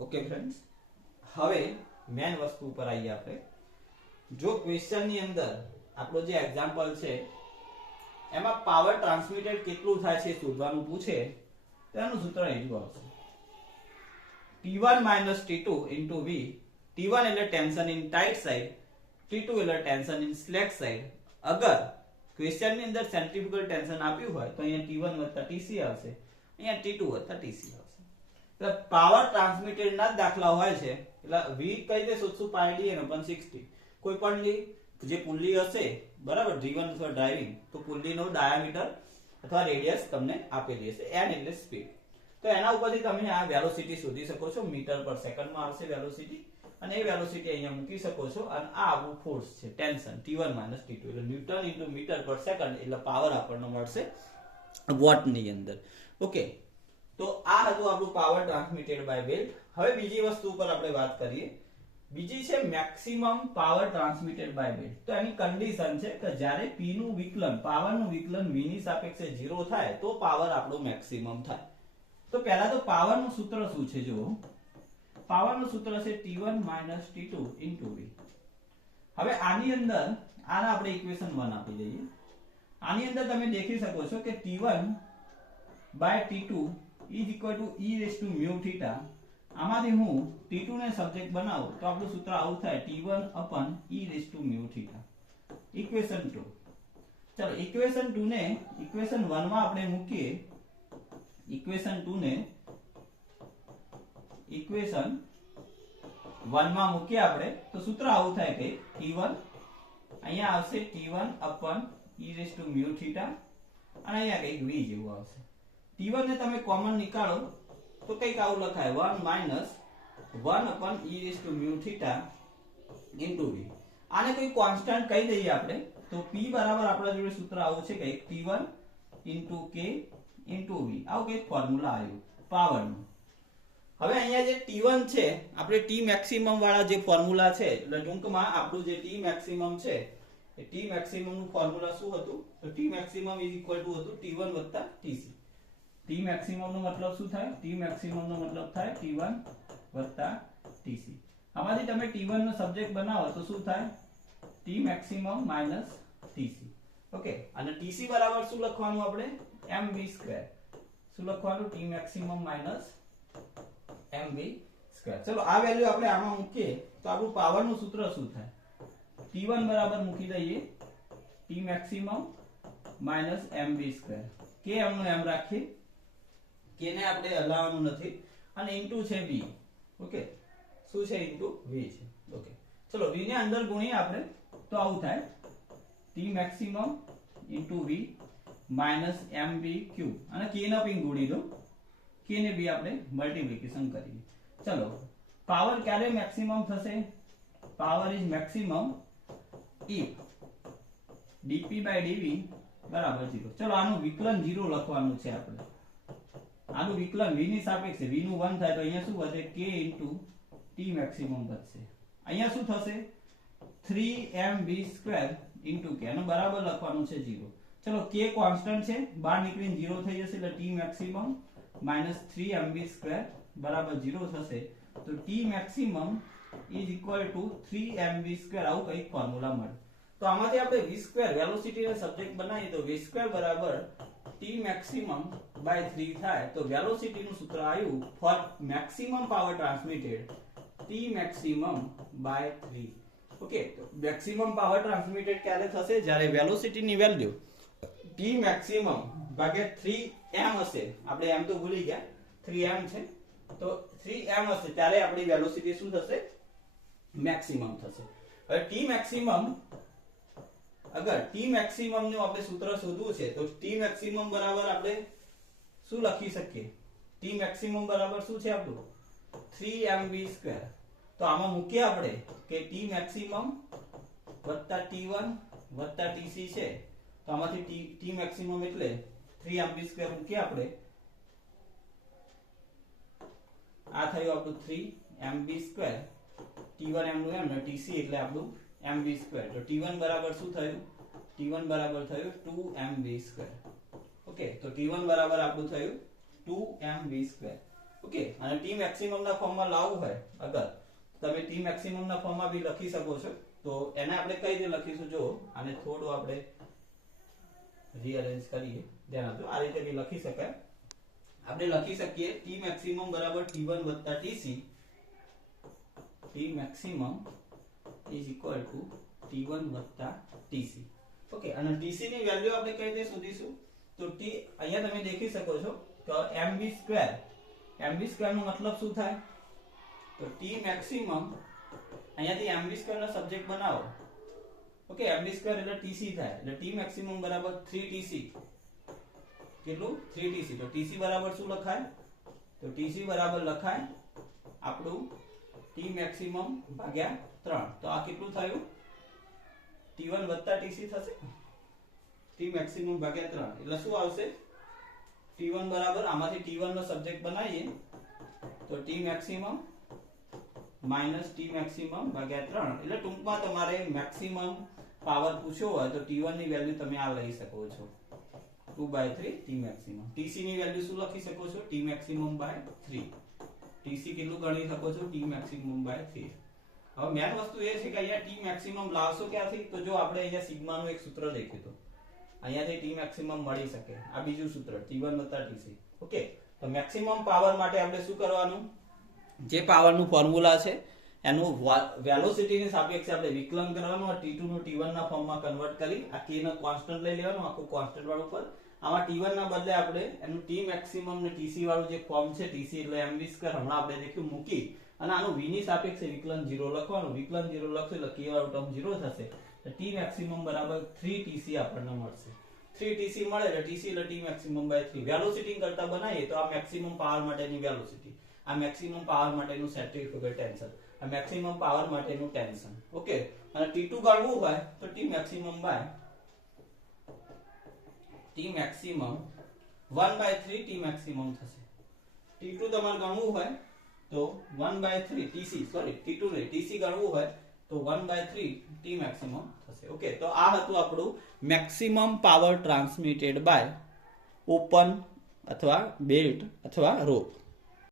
Okay friends, હવે main વસ્તુ પર આવીએ આપણે. જો ક્વેશ્ચન ની અંદર આપણો જે એક્ઝામ્પલ છે એમાં પાવર ટ્રાન્સમિટેડ કેટલું થાય છે શોધવાનું પૂછે તો એનું સૂત્ર એટલું આવશે T1 - T2 into V. T1 એટલે tension in tight side, T2 એટલે ટેન્શન ઇન સ્લેક સાઇડ. અગર ક્વેશ્ચન ની અંદર સેન્ટ્રીફ્યુગલ ટેન્શન આપ્યું હોય તો અહીંયા T1 + TC આવશે, અહીંયા T2 + TC આવશે. એટલે પાવર ટ્રાન્સમિટેડ ના દાખલા હોય છે એટલે V કઈ રીતે શોધશું? પાઈ d / 60. કોઈ પણ જે પુલ્લી હશે બરાબર, ડ્રીવન અથવા ડ્રાઇવિંગ, તો પુલ્લીનો ડાયામીટર અથવા રેડિયસ તમને આપેલી હશે, n એટલે સ્પીડ. તો એના ઉપરથી તમે આ વેલોસિટી શોધી શકો છો. મીટર પર સેકન્ડમાં આવશે વેલોસિટી, અને એ વેલોસિટી અહીંયા મૂકી શકો છો. અને આ આપણું ફોર્સ છે ટેન્શન T1 - T2 એટલે ન્યૂટન ઇન્ટુ મીટર પર સેકન્ડ, એટલે પાવર આપણને મળશે વોટ ની અંદર. ઓકે, તો આ હતું આપણું પાવર ટ્રાન્સમિટેડ બાય બેલ્ટ. હવે બીજી વસ્તુ ઉપર આપણે વાત કરીએ. બીજી છે maximum power transmitted by belt. તો એની કન્ડિશન છે કે જ્યારે P નું વિકલન, પાવરનું વિકલન V ની સાપેક્ષે 0 થાય તો પાવર આપણો મેક્સિમમ થાય. તો પહેલા તો પાવરનું સૂત્ર શું છે જુઓ. પાવરનું સૂત્ર છે T1 - T2 into V. હવે આની અંદર આના આપણે ઇક્વેશન 1 આપી દઈએ. આની અંદર તમે દેખી શકો છો કે T1 / T2 = e⁻μθ. આમાંથી હું T2 ને સબ્જેક્ટ બનાવું તો આપણું સૂત્ર આવું થાય T1 / e⁻μθ. ઇક્વેશન 2. ચલો ઇક્વેશન 2 ને ઇક્વેશન 1 માં આપણે મૂકીએ. ઇક્વેશન 2 ને ઇક્વેશન 1 માં મૂકીએ આપણે તો સૂત્ર આવું થાય કે T1 અહીંયા આવશે T1 / e⁻μθ, અને અહીંયા કંઈક V જેવું આવશે. T1 ને તમે કોમન નીકાળો તો કંઈક આવું લખાય 1 - 1 / e⁻μθ into V. આને કોઈ કોન્સ્ટન્ટ કહી દઈએ આપણે તો P બરાબર આપણા જોડે સૂત્ર આવું છે કે T1 * K * V. આવું કંઈક ફોર્મ્યુલા આવ્યું પાવરનું. હવે અહીંયા જે T1 છે આપણે T મેક્સિમમ વાળા જે ફોર્મ્યુલા છે, એટલે ટૂંકમાં આપણું જે T મેક્સિમમ છે એ T મેક્સિમમ નું ફોર્મ્યુલા શું હતું? તો T મેક્સિમમ હતું T1 + TC. T મેક્સિમમ નો મતલબ શું થાય? T મેક્સિમમ નો મતલબ થાય T1 + TC. આમાંથી તમે T1 નો સબ્જેક્ટ બનાવો તો શું થાય? T maximum - TC. ઓકે, અને TC બરાબર શું લખવાનું આપણે? mv². શું લખવાનું? T maximum - mv². ચલો આ વેલ્યુ આપણે આમાં મૂકીએ તો આપણું પાવર નું સૂત્ર શું થાય? T1 બરાબર મૂકી દઈએ T મેક્સિમમ - mv². K એમનું એમ રાખીએ, K ને આપણે હલાવવાનું નથી, અને ઇન્ટુ છે V. ઓકે, શું છે? ઇન્ટુ V છે. ઓકે, ચલો V ને અંદર ગુણીએ આપણે તો આવું થાય T મેક્સિમમ * V - mv³, અને K ને પણ ગુણી દો. K ને બી આપણે મલ્ટીપ્લિકેશન કરીએ. ચલો પાવર ક્યારે મેક્સિમમ થશે? Power is maximum if dp/dv બરાબર 0. ચલો આનું વિકલન 0 લખવાનું છે આપણે. આનું વિકલન V ની સાપેક્ષે, V નું 1 થાય તો અહીંયા શું વધે? K * T મેક્સિમમ વધશે. અહીંયા શું થશે? 3mv² K. આનું બરાબર લખવાનું છે 0. ચલો K કોન્સ્ટન્ટ છે, બહાર નીકળીને 0 થઈ જશે એટલે T મેક્સિમમ - 3mv² બરાબર 0 થશે. તો T મેક્સિમમ = 3mv². આવું કંઈક ફોર્મ્યુલા મળે. તો આમાંથી આપણે v² વેલોસિટી ને સબ્જેક્ટ બનાવીએ તો v² બરાબર T મેક્સિમમ / 3 થાય. તો વેલોસિટી નું સૂત્ર આવ્યું for maximum power transmitted T maximum / 3. Okay, તો મેક્સિમમ પાવર ટ્રાન્સમિટેડ ક્યારે થશે? જ્યારે વેલોસિટી ની વેલ્યુ T મેક્સિમમ ભાગ્યા 3m હશે. આપણે m તો ભૂલી ગયા, 3m છે, તો 3m હશે ત્યારે આપણી વેલોસિટી શું થશે? મેક્સિમમ થશે. હવે T મેક્સિમમ, અગર T મેક્સિમમ નું આપણે સૂત્ર શોધવું છે તો T મેક્સિમમ બરાબર આપણે શું લખી શકીએ? T મેક્સિમમ બરાબર શું છે આપણું? 3mv². તો આમાં મૂકીએ આપણે કે T મેક્સિમમ + T1 + TC છે. તો આમાંથી T મેક્સિમમ એટલે 3mv² મૂકીએ આપણે. આ થયું આપણું 3mv². T1 એમનું એમ ને TC એટલે આપણું mv². તો T1 બરાબર શું થયું? T1 બરાબર થયું 2mv². ઓકે, તો T1 બરાબર આપણું થયું 2mv². ઓકે, અને ટી મેક્સિમમ ના ફોર્મમાં લાવવું હોય અગર તમે ટી મેક્સિમમ ના ફોર્મમાં બી લખી શકો છો. તો એને આપણે કઈ રીતે લખીશું, જો આને થોડું આપણે રીઅરેન્જ કરીએ, ધ્યાન આપજો. આ રીતે બી લખી શકાય. આપણે લખી શકીએ ટી મેક્સિમમ બરાબર T1 વત્તા TC. T maximum is equal to T1 વત્તા TC. ઓકે, અને TC ની વેલ્યુ આપણે કઈ રીતે શોધીશું, તો T અહીંયા તમે દેખી શકો છો કે mv સ્ક્વેર નો મતલબ શું થાય, તો T મેક્સિમમ અહીંયાથી mv સ્ક્વેર નો સબ્જેક્ટ બનાવો. ઓકે, mv સ્ક્વેર એટલે TC થાય, એટલે T મેક્સિમમ બરાબર 3TC. કેટલું, 3TC. તો TC બરાબર શું લખાય, તો TC બરાબર લખાય આપણું T મેક્સિમમ ભાગ્યા 3. તો આ કેટલું થયું, T1 વત્તા TC થશે. T મેક્સિમમ ભાગ્યા 3 એટલે શું આવશે, T1 બરાબર આમાંથી T1 નો સબ્જેક્ટ બનાવીએ તો T maximum minus T maximum ભાગ્યા 3. એટલે ટૂંકમાં તમારે મેક્સિમમ પાવર પૂછ્યો હોય તો T1 ની વેલ્યુ તમે આ લઈ શકો છો, 2/3 T મેક્સિમમ. TC ની વેલ્યુ શું લખી શકો છો, T મેક્સિમમ બાય 3. TC કેટલું ગણી શકો છો, T મેક્સિમમ બાય 3. હવે મેન વસ્તુ એ છે કે અહીંયા T મેક્સિમમ લાવશો ક્યાંથી, તો જો આપણે અહીંયા સિગ્મા નું એક સૂત્ર લખ્યું હતું, અહીંયાથી T મેક્સિમમ મળી શકે. આ બીજું સૂત્ર T1 વત્તા TC. ઓકે, તો મેક્સિમમ પાવર માટે આપણે શું કરવાનું, જે પાવરનું ફોર્મ્યુલા છે એનું વેલોસિટીની સાપેક્ષે આપણે વિકલન કરવાનું, T2 નું T1 ના ફોર્મમાં કન્વર્ટ કરી આ k નો કોન્સ્ટન્ટ લઈ લેવાનું, આખું કોન્સ્ટન્ટ વાળું પર. આમાં T1 ના બદલે આપણે એનું T મેક્સિમમ ને TC વાળું જે ફોર્મ છે, TC એટલે mv સ્ક્વેર હમણાં આપણે દેખ્યું મૂકી અને આનું v ની સાપેક્ષે વિકલન 0 લખવાનું. વિકલન 0 લખશો એટલે k વાળું ટર્મ 0 થશે. તો T મેક્સિમમ બરાબર 3TC આપણને મળશે. 3TC મળે એટલે TC એટલે T મેક્સિમમ બાય 3. વેલોસિટી કરતા બનાવીએ તો આ મેક્સિમમ પાવર માટેની વેલોસિટી, આ મેક્સિમમ પાવર માટેનું સેન્ટ્રીફ્યુગલ ટેન્શન, આ મેક્સિમમ પાવર માટેનું ટેન્શન. ઓકે, અને T2 ગણવું હોય તો T maximum by T maximum 1/3 T maximum થશે. T2 તમારે ગણવું હોય તો 1/3 TC, સોરી T2 નહીં, TC ગણવું હોય તો 1/3 T મેક્સિમમ થશે. ઓકે, તો આ હતું આપણું maximum power transmitted by open અથવા બેલ્ટ અથવા રોપ.